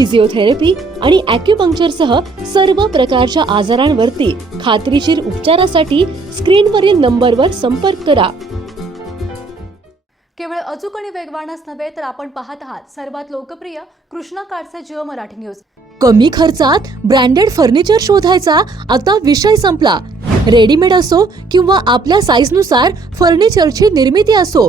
Physiotherapy आणि अॅक्युपंक्चरसह सर्व प्रकारच्या आजारांवरती खात्रीशीर उपचारासाठी स्क्रीनवरील नंबरवर संपर्क करा. केवळ अचूक आणि वेगवानच नव्हे तर आपण पाहत आहात सर्वात लोकप्रिय कृष्णा कार्डचे जिओ मराठी न्यूज. कमी खर्चात ब्रँडेड फर्निचर शोधायचा आता विषय संपला. रेडीमेड असो किंवा आपल्या साईजनुसार फर्निचरची निर्मिती असो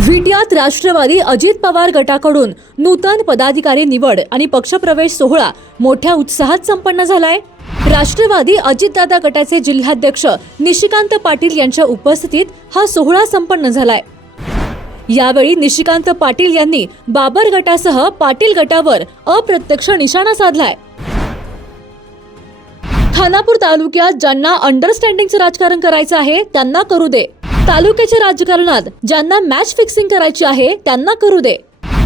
विट्यात राष्ट्रवादी अजित पवार गटाकडून नूतन पदाधिकारी निवड आणि पक्षप्रवेश सोहळा मोठ्या उत्साहात संपन्न झालाय. राष्ट्रवादी अजितदादा गटाचे जिल्हाध्यक्ष निशिकांत पाटील यांच्या उपस्थितीत हा सोहळा संपन्न झालाय. यावेळी निशिकांत पाटील यांनी बाबर गटासह पाटील गटावर अप्रत्यक्ष निशाणा साधलाय. खानापूर तालुक्यात ज्यांना अंडरस्टँडिंगचं राजकारण करायचं आहे त्यांना करू दे. तालुक्याच्या राजकारणात ज्यांना मॅच फिक्सिंग करायची आहे त्यांना करू दे.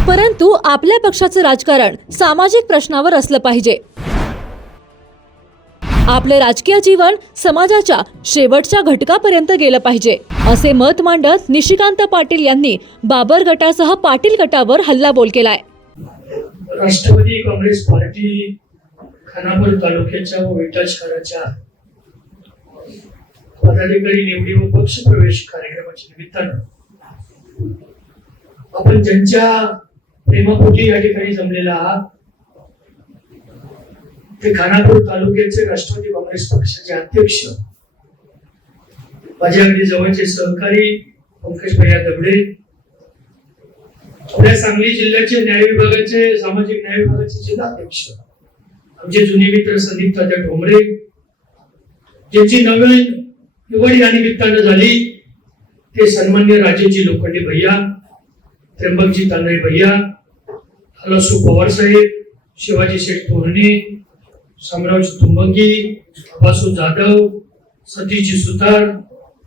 परंतु आपल्या पक्षाचं राजकारण सामाजिक प्रश्नावर असलं पाहिजे. आपले राजकीय जीवन समाजाच्या शेवटच्या घटकापर्यंत गेलं पाहिजे असे मत मांडत निशिकांत पाटील यांनी बाबर गटासह पाटील गटावर हल्लाबोल केलाय. राष्ट्रवादी काँग्रेस पार्टी खानापूर तालुक्याच्या व विटा शहराच्या पदाधिकारी निवडी व पक्ष प्रवेश कार्यक्रमाच्या निमित्तानं. आपण ज्यांच्या प्रेमापोटी या ठिकाणी जमलेला आहात ते खानापूर तालुक्याचे राष्ट्रवादी काँग्रेस पक्षाचे अध्यक्ष माझे अगदी जवळचे सहकारी पंकज भैया दगडे आपल्या सांगली जिल्ह्याचे न्याय विभागाचे सामाजिक न्याय विभागाचे जिल्हाध्यक्ष आमचे जुने मित्र संदीप तात्या ठोंबरे ज्यांची नवीन निवड या निमित्तानं झाली. ते सन्मान्य राजेजी लोखंडे भैया त्र्यंबकजी तांदळे भैया हलासू पवारसाहेब शिवाजी शेठ तोरणे शामरावजी तुंबंगी अबासू जाधव सतीजी सुतार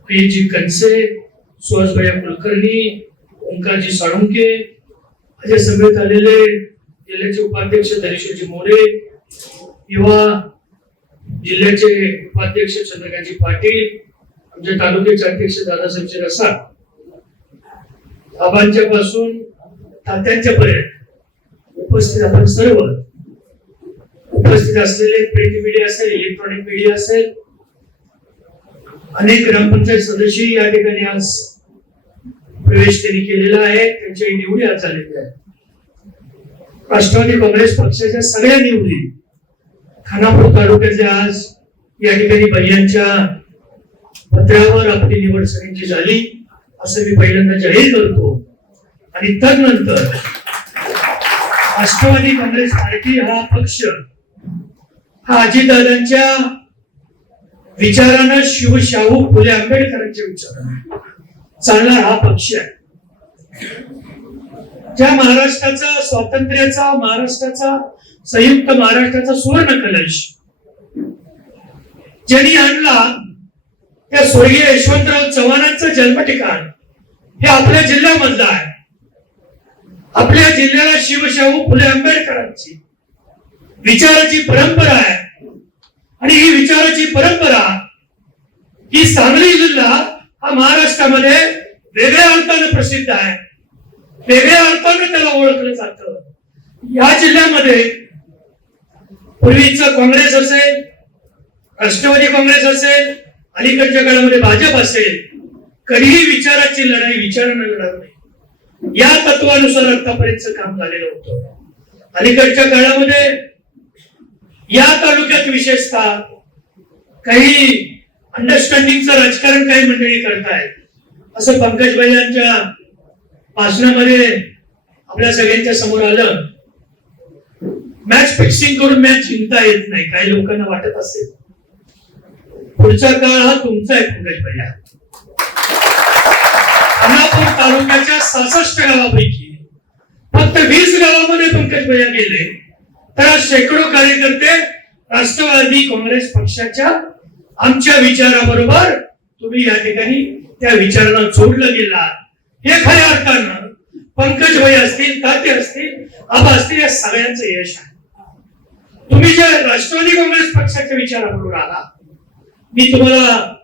प्रियजी कनसे सुहासभैया कुलकर्णी ओंकारजी साळुंके माझ्या सभेत आलेले जिल्ह्याचे उपाध्यक्ष धनेश्वरजी मोरे युवा जिल्ह्याचे उपाध्यक्ष चंद्रकांतजी पाटील म्हणजे तालुक्याचे अध्यक्ष दादासाहेब रसाळ आबांच्या पासून तात्यांच्या पर्यंत उपस्थित आपण सर्व उपस्थित असलेले प्रिंट मीडिया असेल इलेक्ट्रॉनिक मीडिया असेल अनेक ग्रामपंचायत सदस्य या ठिकाणी आज प्रवेश त्यांनी केलेला आहे. त्यांच्या निवडी आज झालेल्या आहेत. राष्ट्रवादी काँग्रेस पक्षाच्या सगळ्या निवडी खानापूर तालुक्यातल्या आज या ठिकाणी भैयांच्या पत्रावर आपली निवड सगळ्यांची झाली असं मी पहिल्यांदा जाहीर करतो. आणि त्यानंतर राष्ट्रवादी काँग्रेस पार्टी हा पक्ष हा अजितदादांच्या विचारानं शिवशाहू फुले आंबेडकरांच्या विचारानं चालणार हा पक्ष आहे. ज्या महाराष्ट्राचा स्वातंत्र्याचा महाराष्ट्राचा संयुक्त महाराष्ट्राचा सुवर्ण कलश ज्यांनी आणला या स्वर्गीय यशवंतराव चव्हाणांचं जन्म ठिकाण हे आपल्या जिल्ह्यामधलं आहे. आपल्या जिल्ह्याला शिवशाहू फुले आंबेडकरांची विचाराची परंपरा आहे. आणि ही विचाराची परंपरा ही सांगली जिल्हा हा महाराष्ट्रामध्ये वेगळ्या अर्थानं प्रसिद्ध आहे. वेगळ्या अर्थानं त्याला ओळखलं जातं. या जिल्ह्यामध्ये पूर्वीचं काँग्रेस असेल राष्ट्रवादी काँग्रेस असेल अलीकडच्या काळामध्ये भाजप असेल कधीही विचाराची लढाई विचारानं लढत नाही. या तत्वानुसार आतापर्यंत काम झालेलं होतं. अलीकडच्या काळामध्ये या तालुक्यात विशेषतः काही अंडरस्टँडिंगचं राजकारण काही मंडळी करतायत. असं पंकज भाई यांच्या भाषणामध्ये आपल्या सगळ्यांच्या समोर आलं. मॅच फिक्सिंग करून मॅच जिंकता येत नाही. काही लोकांना वाटत असेल. पुढचा काळ हा तुमचा आहे पंकज भैया खानापूर तालुक्याच्या सहासष्ट गावापैकी फक्त वीस गावामध्ये पंकज भैया गेले तर शेकडो कार्यकर्ते राष्ट्रवादी काँग्रेस पक्षाच्या आमच्या विचाराबरोबर तुम्ही या ठिकाणी त्या विचारांना जोडलं गेला हे खऱ्या अर्थानं पंकज भाई असतील ताते असतील आबा असतील या सगळ्यांचं यश आहे. तुम्ही ज्या राष्ट्रवादी काँग्रेस पक्षाच्या विचाराबरोबर आला मी तुम्हाला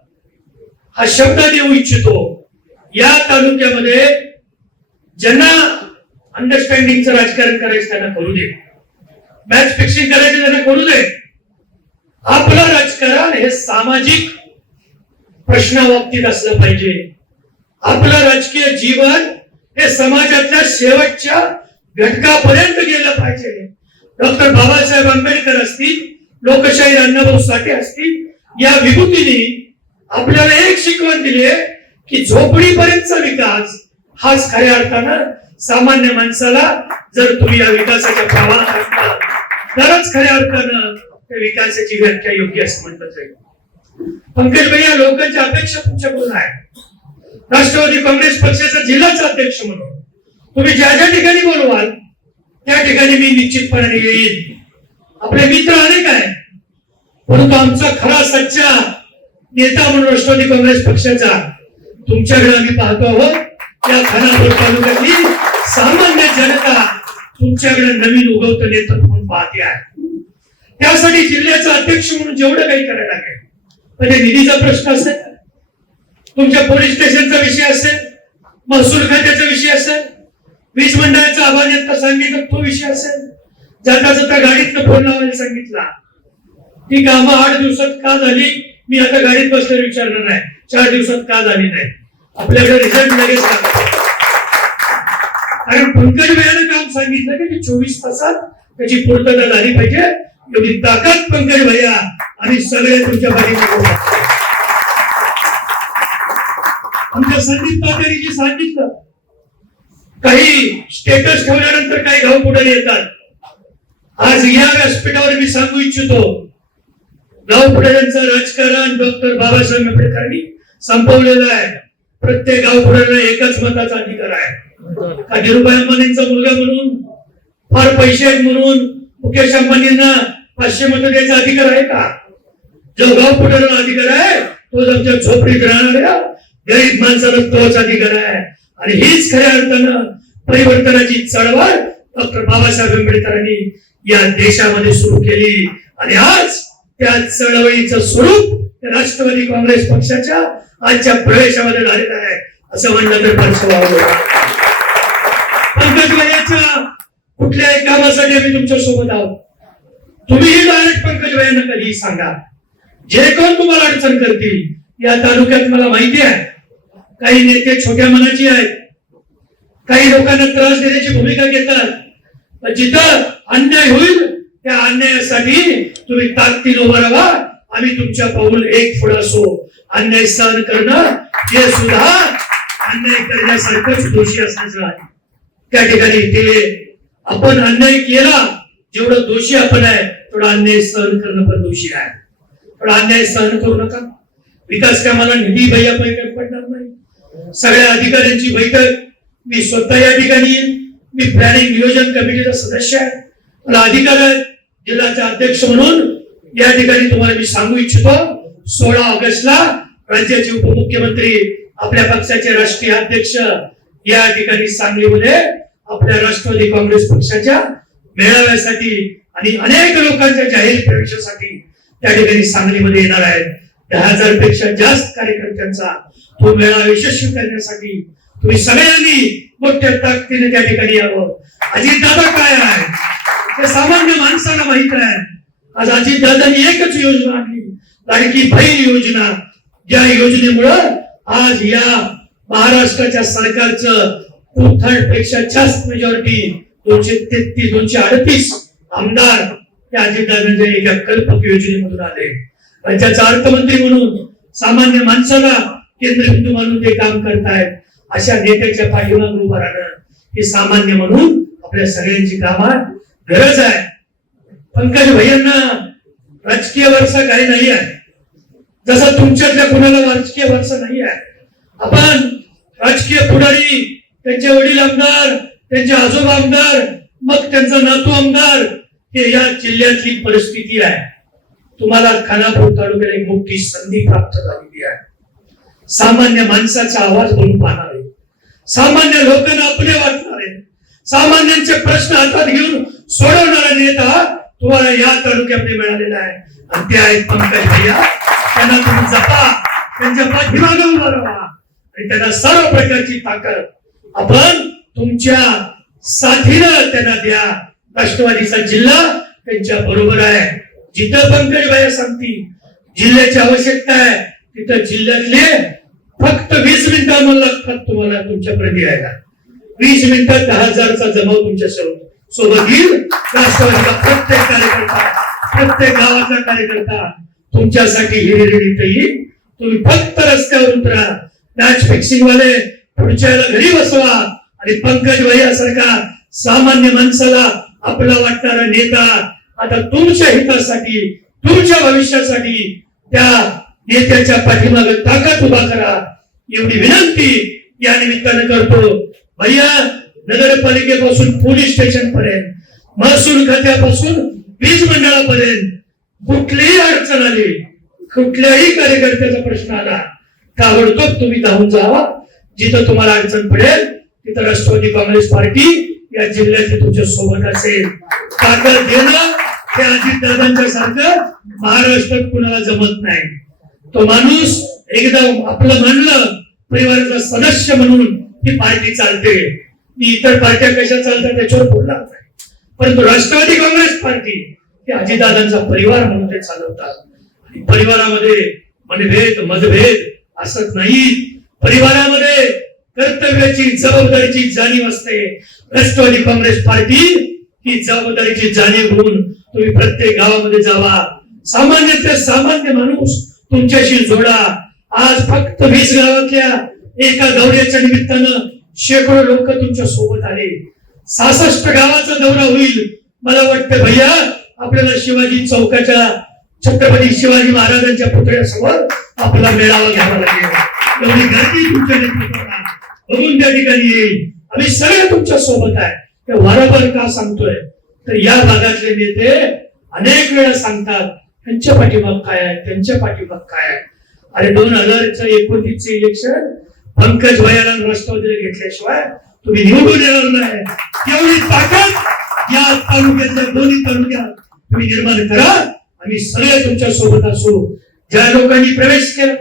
हा शब्द देऊ इच्छितो. या तालुक्यामध्ये ज्यांना अंडरस्टँडिंगचं राजकारण करायचं त्यांना करू दे. मॅच फिक्सिंग करायचं त्यांना करू दे. आपलं राजकारण हे सामाजिक प्रश्नाबाबतीत असलं पाहिजे. आपलं राजकीय जीवन हे समाजातल्या शेवटच्या घटकापर्यंत गेलं पाहिजे. डॉक्टर बाबासाहेब आंबेडकर असतील लोकशाही अण्णाभाऊ साठे असतील या विभूतीने आपल्याला एक शिकवण दिली की झोपडीपर्यंतचा विकास हाच खऱ्या अर्थानं सामान्य माणसाला जर तुम्ही या विकासाच्या प्रवाहात असता तरच खऱ्या अर्थानं त्या विकासाची व्याख्या योग्य असं म्हटलं जाईल पंकज भैया लोकांच्या अपेक्षा तुमच्याकडून आहे. राष्ट्रवादी काँग्रेस पक्षाचा जिल्हाचा अध्यक्ष म्हणून तुम्ही ज्या ज्या ठिकाणी बोलवाल त्या ठिकाणी मी निश्चितपणे येईल आपले मित्र अनेक आहेत. परंतु आमचा खरा सच्चा नेता म्हणून राष्ट्रवादी काँग्रेस पक्षाचा. तुमच्याकडे आम्ही पाहतो आहोत या खानापूर तालुक्यातली सामान्य जनता तुमच्याकडे नवीन उगवत नेतृत्व म्हणून पाहते आहे. त्यासाठी जिल्ह्याचा अध्यक्ष म्हणून जेवढं काही करायला लागेल म्हणजे निधीचा प्रश्न असेल तुमच्या पोलीस स्टेशनचा विषय असेल महसूल खात्याचा विषय असेल वीज मंडळाचा आभार येत सांगितलं तो विषय असेल. जाता जाता गाडीतनं फोन लावायला सांगितला. ही कामं आठ दिवसात का झाली? मी आता गाडीत बसल्यावर विचारणार नाही. चार दिवसात का झाली नाही? आपल्याकडे रिझल्ट लगेच कारण पंकज भैयानं काम सांगितलं की चोवीस तासात त्याची पूर्तता झाली पाहिजे. एवढी ताकद पंकज भैया आणि सगळे तुमच्या पाठीमागे आमच्या संदीप तात्यानी सांगितलं काही स्टेटस ठेवल्यानंतर काही घाव पुढे येतात. आज या व्यासपीठावर मी सांगू इच्छितो गाव राजकारण डॉक्टर बाबासाहेब आंबेडकरांनी संपवलेलं आहे. प्रत्येक गाव एकाच मताचा अधिकार आहे. का धीरुभाई अंबानींचा मुलगा म्हणून फार पैसे आहेत म्हणून मुकेश अंबानींना पाचशे मत द्यायचा अधिकार आहे का? जो गाव अधिकार आहे तो आमच्या झोपडीत राहणाऱ्या गरीब माणसाला तोच अधिकार आहे. आणि हीच खऱ्या अर्थानं परिवर्तनाची चळवळ डॉक्टर बाबासाहेब आंबेडकरांनी या देशामध्ये सुरू केली. आणि आज त्या चळवळीचं स्वरूप राष्ट्रवादी काँग्रेस पक्षाच्या आजच्या प्रवेशामध्ये झालेलं आहे असं म्हणलं तर फारस पंकज कुठल्याही कामासाठी आम्ही तुमच्यासोबत आहोत? तुम्हीही डायरेक्ट पंकज कधी कधीही सांगा. जे कोण तुम्हाला अडचण करतील या तालुक्यात मला माहिती आहे. काही नेते छोट्या मनाची आहेत. काही लोकांना त्रास देण्याची भूमिका घेतात. पण जिथं अन्याय होईल त्या अन्यायासाठी तुम्ही ताकदीन उभं राहा आम्ही तुमच्या पाऊल एक फुड असो. अन्याय सहन करणं हे सुद्धा अन्याय करण्यासारखंच दोषी असण्याचं आहे. त्या ठिकाणी ते आपण अन्याय केला जेवढं दोषी आपण आहे तेवढा अन्याय सहन करणं पण दोषी आहे. थोडा अन्याय सहन करू नका. विकास कामाला निधी भैया बैठक पडणार नाही. सगळ्या अधिकाऱ्यांची बैठक. मी स्वतः या ठिकाणी मी प्लॅनिंग नियोजन कमिटीचा सदस्य आहे. मला अधिकार आहे जिल्ह्याचे अध्यक्ष म्हणून या ठिकाणी तुम्हाला मी सांगू इच्छितो सोळा ऑगस्टला राज्याचे उपमुख्यमंत्री आपल्या पक्षाचे राष्ट्रीय अध्यक्ष या ठिकाणी सांगलीमध्ये आपल्या राष्ट्रवादी काँग्रेस पक्षाच्या मेळाव्यासाठी आणि अनेक लोकांच्या जाहीर प्रवेशासाठी त्या ठिकाणी सांगलीमध्ये येणार आहेत. दहा हजारपेक्षा जास्त कार्यकर्त्यांचा तो मेळावा यशस्वी करण्यासाठी तुम्ही सगळ्यांनी मोठ्या ताकदीने त्या ठिकाणी यावं. अजित दादा काय आहे हे सामान्य माणसाला माहीत आहे आज अजित दादांनी एकच योजना आणली. लाडकी बहीण योजना. या योजनेमुळं आज या महाराष्ट्राच्या सरकारचं टू थर्डपेक्षा जास्त मेजॉरिटी दोनशे तेहतीस दोनशे अडतीस आमदार या अजितदादांच्या एका कल्पक योजनेमधून आले. राज्याचा अर्थमंत्री म्हणून सामान्य माणसाला केंद्रबिंदू मानून ते काम करतायत. अशा नेत्याच्या पाठीमागे उभं राहणं हे सामान्य म्हणून आपल्या सगळ्यांची कामात गरज आहे. पंकज भैयांना राजकीय वारसा काही नाही आहे. जसं तुमच्यातल्या कुणाला राजकीय वारसा नाही आहे. आपण राजकीय पुढारी त्यांचे वडील आमदार त्यांचे आजोबा आमदार मग त्यांचा नातू आमदार हे या जिल्ह्यातली परिस्थिती आहे. तुम्हाला खानापूर तालुक्याला एक मोठी संधी प्राप्त झालेली आहे. सामान्य माणसाचा आवाज बनून पाहणार आहे. सामान्य लोकांना आपले वाटणार आहे. सामान्यांचे प्रश्न हातात घेऊन सोडवणारा नेता तुम्हाला या तालुक्यामध्ये मिळालेला आहे. आणि ते आहेत पंकज भैया. त्यांना तुम्ही जपा. त्यांच्या पाठीमागे उभा राहा. आणि त्यांना सर्व प्रकारची ताकद आपण तुमच्या साथीनं त्यांना द्या. राष्ट्रवादीचा जिल्हा त्यांच्या बरोबर आहे. जिथं पंकज भैया सांगतील जिल्ह्याची आवश्यकता आहे तिथं जिल्ह्यातले फक्त वीस मिनिटं लागतात तुम्हाला तुमच्यापर्यंत यायला वीस मिनिटात दहा हजारचा जमाव तुमच्या सर्व सोबत येईल राष्ट्रवादीचा प्रत्येक कार्यकर्ता प्रत्येक गावाचा कार्यकर्ता तुमच्यासाठी हिरिरीत येईल तुम्ही फक्त रस्त्यावर उतरा मॅच फिक्सिंग वाले पुढच्या घरी बसवा आणि पंकज भैयासारखा सामान्य माणसाला आपला वाटणारा नेता आता तुमच्या हितासाठी तुमच्या भविष्यासाठी त्या नेत्याच्या पाठीमाग ताकद उभा करा. एवढी विनंती या निमित्ताने करतो. भैया नगरपालिकेपासून पोलीस स्टेशन पर्यंत महसूल खात्यापासून वीज मंडळापर्यंत कुठलीही अडचण आली कुठल्याही कार्यकर्त्याचा प्रश्न आला ताबडतोब तुम्ही धावून जावा. जिथं तुम्हाला अडचण पडेल तिथं राष्ट्रवादी काँग्रेस पार्टी या जिल्ह्याची तुमच्यासोबत असेल. ताकद देणं हे अजितदादांच्या सारखं महाराष्ट्रात कुणाला जमत नाही. तो माणूस एकदा आपलं म्हणलं परिवाराचा सदस्य म्हणून ही पार्टी चालते. मी इतर पार्ट्या कशा चालतात त्याच्यावर बोलणार नाही परंतु राष्ट्रवादी काँग्रेस पार्टी हे अजितदादांचा परिवार म्हणून ते चालवतात. आणि परिवारामध्ये मनभेद मतभेद असत नाही. परिवारामध्ये कर्तव्याची जबाबदारीची जाणीव असते. राष्ट्रवादी काँग्रेस पार्टी ही जबाबदारीची जाणीव होऊन तुम्ही प्रत्येक गावामध्ये जावा. सामान्यतः सामान्य माणूस तुमच्याशी जोडा. आज फक्त वीस गावातल्या एका दौऱ्याच्या निमित्तानं शेकडो लोक तुमच्यासोबत आले. सहासष्ट गावाचा दौरा होईल. मला वाटतं भैया आपल्याला शिवाजी चौकाच्या छत्रपती शिवाजी महाराजांच्या पुतळ्यासमोर आपला मेळावा घ्यावा लागेल. एवढी गर्दी तुमच्या नेतृत्वाला. बघून त्या ठिकाणी येईल. आम्ही सगळे तुमच्यासोबत आहे. ते वारंवार का सांगतोय? तर या भागातले नेते अनेक वेळा सांगतात त्यांच्या पाठीमाग काय आहे? त्यांच्या पाठीमाग काय आहे? अरे दोन हजार एकोणतीसचे इलेक्शन पंकज भयाला राष्ट्रवादीला घेतल्याशिवाय तुम्ही निवडून येणार नाही. एवढी ताकद या तालुक्यातल्या दोन्ही तालुक्यात तुम्ही निर्माण करा. आम्ही सगळे तुमच्यासोबत असू. ज्या लोकांनी प्रवेश केला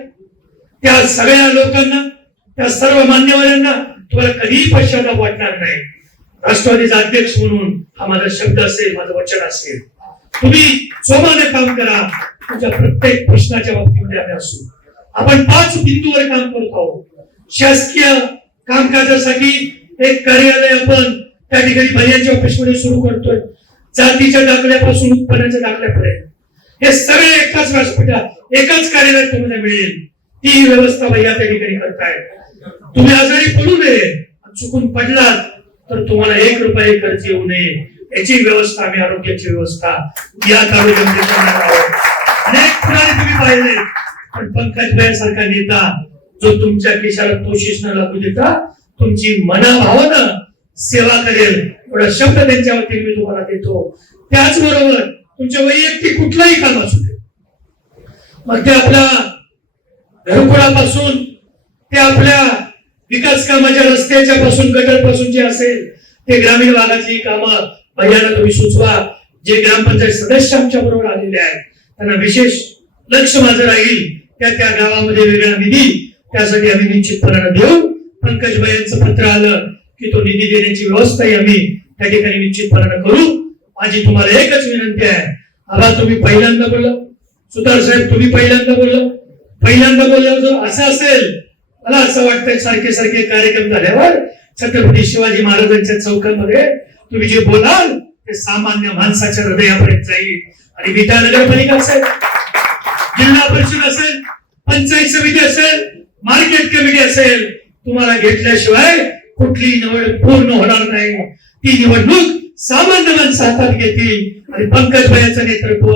त्या सगळ्या लोकांना त्या सर्व मान्यवरांना तुम्हाला कधीही पश्चाताप वाटणार नाही. राष्ट्रवादीचा अध्यक्ष म्हणून हा माझा शब्द असेल माझं वचन असेल. तुम्ही सोमाने काम करा. तुमच्या प्रत्येक प्रश्नाच्या बाबतीमध्ये आम्ही असू. आपण पाच बिंदूवर काम करत आहोत. शासकीय कामकाजासाठी एक कार्यालय आपण त्या ठिकाणी भल्याच्या ऑफिसमध्ये सुरू करतोय. जातीच्या दाखल्यापासून उत्पन्नाच्या दाखल्यापर्यंत. हे सगळे एकाच व्यासपीठात एकाच कार्यालयात तुम्हाला मिळेल. ती व्यवस्था भैया त्या ठिकाणी करताय तुम्ही आजारी पडू नये चुकून पडलात तर तुम्हाला एक रुपये खर्च येऊ नये. याची व्यवस्था आम्ही आरोग्याची व्यवस्था या तालुक्यामध्ये करणार आहोत. अनेक पुढारी तुम्ही पाहिले पण पंकज सारखा नेता जो तुमच्या केशाला तोशिष न लागू देता तुमची मनाभावानं सेवा करेल. एवढा शब्द त्यांच्या वतीने मी तुम्हाला देतो. त्याचबरोबर तुमच्या वैयक्तिक कुठलंही काम असू दे. मग ते आपल्या घरकुळापासून ते आपल्या विकास कामाच्या रस्त्याच्या पासून गटरपासून जे असेल ते ग्रामीण भागातली कामं भैयाला तुम्ही सुचवा. जे ग्रामपंचायत सदस्य आमच्या बरोबर आलेले आहेत त्यांना विशेष लक्ष माझं राहील. त्या त्या गावामध्ये वेगळा निधी त्यासाठी आम्ही निश्चितपणानं देऊ. पंकज यांचं पत्र आलं की तो निधी देण्याची व्यवस्थाही आम्ही त्या ठिकाणी निश्चितपणानं करू. माझी तुम्हाला एकच विनंती आहे. आबा तुम्ही पहिल्यांदा बोलला. सुतार साहेब तुम्ही पहिल्यांदा बोलला. पहिल्यांदा बोलल्यावर जर असं असेल मला असं वाटतंय सारखे सारखे कार्यक्रम झाल्यावर छत्रपती शिवाजी महाराजांच्या चौकामध्ये तुम्ही जे बोलाल ते सामान्य माणसाच्या हृदयापर्यंत जाईल. आणि विटा नगरपालिका असेल जिल्हा परिषद असेल पंचायत समिती असेल मार्केट कमिटी असेल तुम्हाला घेतल्याशिवाय कुठली निवड पूर्ण होणार नाही. ती निवडणूक सामान्य माणसं हातात घेतील. आणि पंकज भाईचं नेतृत्व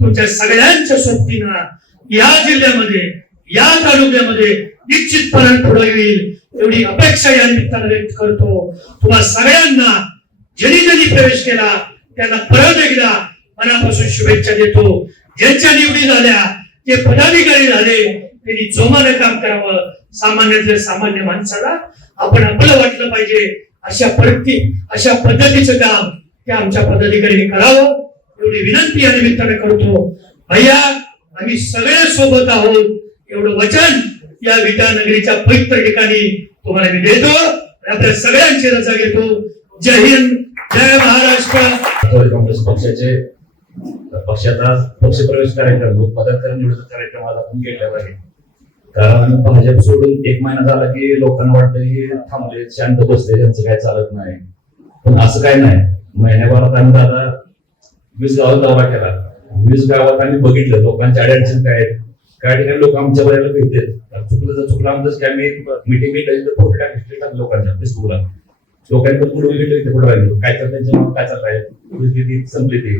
तुमच्या सगळ्यांच्या सोबतीनं या जिल्ह्यामध्ये या तालुक्यामध्ये निश्चितपणे पुढे येईल. एवढी अपेक्षा या निमित्तानं व्यक्त करतो. तुम्हा सगळ्यांना ज्यांनी ज्यांनी प्रवेश केला त्यांना परत एकदा मनापासून शुभेच्छा देतो. ज्यांच्या निवडी झाल्या जे पदाधिकारी झाले त्यांनी जोमाने काम करावं. सामान्यातल्या सामान्य माणसाला आपण आपलं वाटलं पाहिजे. अशा पद्धती अशा पद्धतीचं काम त्या आमच्या पदाधिकाऱ्यांनी करावं. एवढी विनंती या निमित्ताने करतो. भैया आम्ही सगळे सोबत आहोत. एवढं वचन या विद्यानगरीच्या पवित्र ठिकाणी तुम्हाला मी देतो आपल्या सगळ्यांची रजा घेतो. जय हिंद जय महाराष्ट्र. राष्ट्रवादी काँग्रेस पक्षाचे पक्षाचा पक्षप्रवेश कार्यक्रम पदाधिकारी निवडीचा कार्यक्रम आज आपण घेतलेला आहे. कारण भाजप सोडून एक महिना झाला की लोकांना वाटतं की थांबले शांत बसले त्यांचं काय चालत नाही. पण असं काय नाही. महिन्याभरात आम्ही दादा वीस गावात दावा केला. वीस गावात आम्ही बघितलं लोकांच्या अडचण काय आहेत. काही ठिकाणी लोक आमच्या बऱ्याला भेटतात चुकलं तर चुकलं आमचं की आम्ही मिटिंग घेतली फोटो टाकले लोकांच्या फेसबुकला. लोकांनी पण पुढे गेले इथे पुढे राहिले. काय तर त्यांच्या नाव काय चालत आहे संपली ते.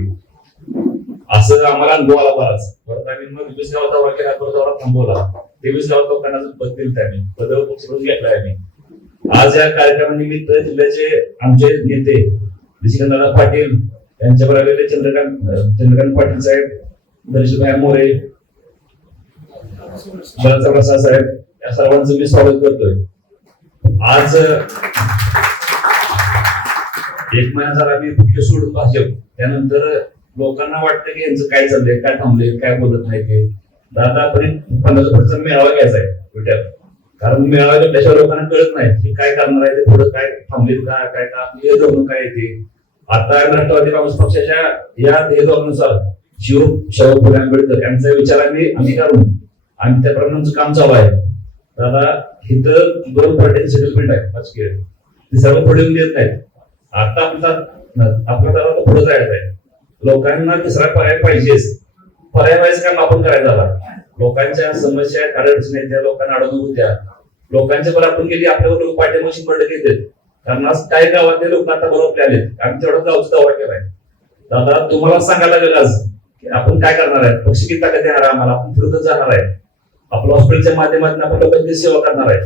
असं आम्हाला अनुभव आला बराच. परत आम्ही मग वीस गावात दौरा केला परत दौरा थांबवला. तेवीस गावात लोकांना अजून पद दिलं त्याने. पद उचलून घेतलाय आम्ही आज या कार्यक्रमानिमित्त जिल्ह्याचे आमचे नेते निशिकांतदादा पाटील यांच्यावर आलेले चंद्रकांत चंद्रकांत पाटील साहेब दर्शनभाई मोरे शरद प्रसाद साहेब या सर्वांचं मी स्वागत करतोय. आज एक महिना झाला मी मुख्य सोडून भाजप. त्यानंतर लोकांना वाटतं की यांचं काय चाललंय काय थांबले काय बोलत नाही ते दादा दादापर्यंत पंधरा पर्सेंट मेळावा घ्यायचा आहे विट्यात कारण मेळावा घेतल्याशिवाय लोकांना कळत नाही की काय करणार आहे ते पुढे काय थांबलेत का काय का आपली धोरण काय येते आता राष्ट्रवादी काँग्रेस पक्षाच्या या ध्येयधोरणानुसार शिव शाहू फुले आंबेडकर यांच्या विचारांनी अंगीकारून आणि त्याप्रमाणे आमचं काम चालू आहे. दादा इथं दोन पार्ट्यांचे सेटलमेंट आहे राजकीय. ते सर्व पुढे येऊन देत नाहीत. आता आपला आपला तर पुढे जायचं आहे. लोकांना दुसरा पर्याय पाहिजेच. पर्याय व्हायचं काम आपण करायचं हवा लोकांच्या समस्या अडचणी त्या लोकांना अडवून द्या. लोकांच्या बरं आपण गेली आपल्यावर लोक पाठिंबा मंडळ टक्के कारण आज काही गावातले लोक आता बरोबर आलेत. आम्ही तेवढा गावचा दौरा केलाय. दादा तुम्हाला सांगायला लागेल आज की आपण काय करणार आहे? पक्ष किती ताकद देणार आहे आम्हाला? आपण पुढे जाणार आहे. आपल्या हॉस्पिटलच्या माध्यमातून आपण लोकांची सेवा करणार आहे.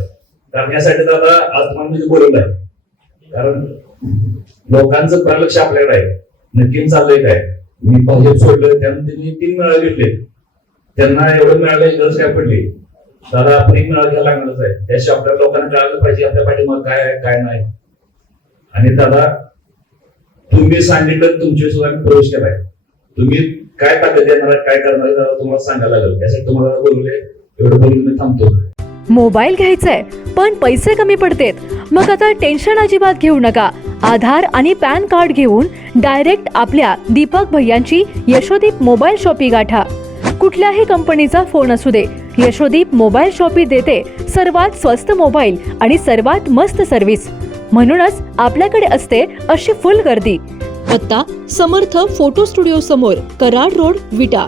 कारण यासाठी दादा आज तुम्हाला मी बोलवलं आहे कारण लोकांचं बरं आपल्याकडे आहे. नक्की चाललंय काय? मी भाजप सोडलं त्यानंतर त्यांनी तीन मेळा घेतले. त्यांना एवढं मिळालं गरज काय पडली? दादा आपण एक मेळा घ्यायला लागणारच आहे. त्याशिवाय आपल्या लोकांना कळायला पाहिजे आपल्या पाठीमाग काय आहे काय नाही. आणि दादा तुम्ही सांगितलं तुमच्या सुद्धा प्रवेश केलाय. तुम्ही काय ताकद देणार काय करणार दादा तुम्हाला सांगायला लागेल. त्यासाठी तुम्हाला बोलले एवढं बोलून मी थांबतो. मोबाईल घ्यायचाय पण पैसे कमी पडतेत. मग आता टेन्शन अजिबात घेऊ नका. आधार आणि पॅन कार्ड घेऊन डायरेक्ट आपल्या दीपक भैयांची यशोदीप मोबाईल शॉपी गाठा. कुठल्याही कंपनीचा फोन असू दे. यशोदीप मोबाईल शॉपी देते सर्वात स्वस्त मोबाईल आणि सर्वात मस्त सर्व्हिस. म्हणूनच आपल्याकडे असते अशी फुल गर्दी. पत्ता समर्थ फोटो स्टुडिओ समोर कराड रोड विटा.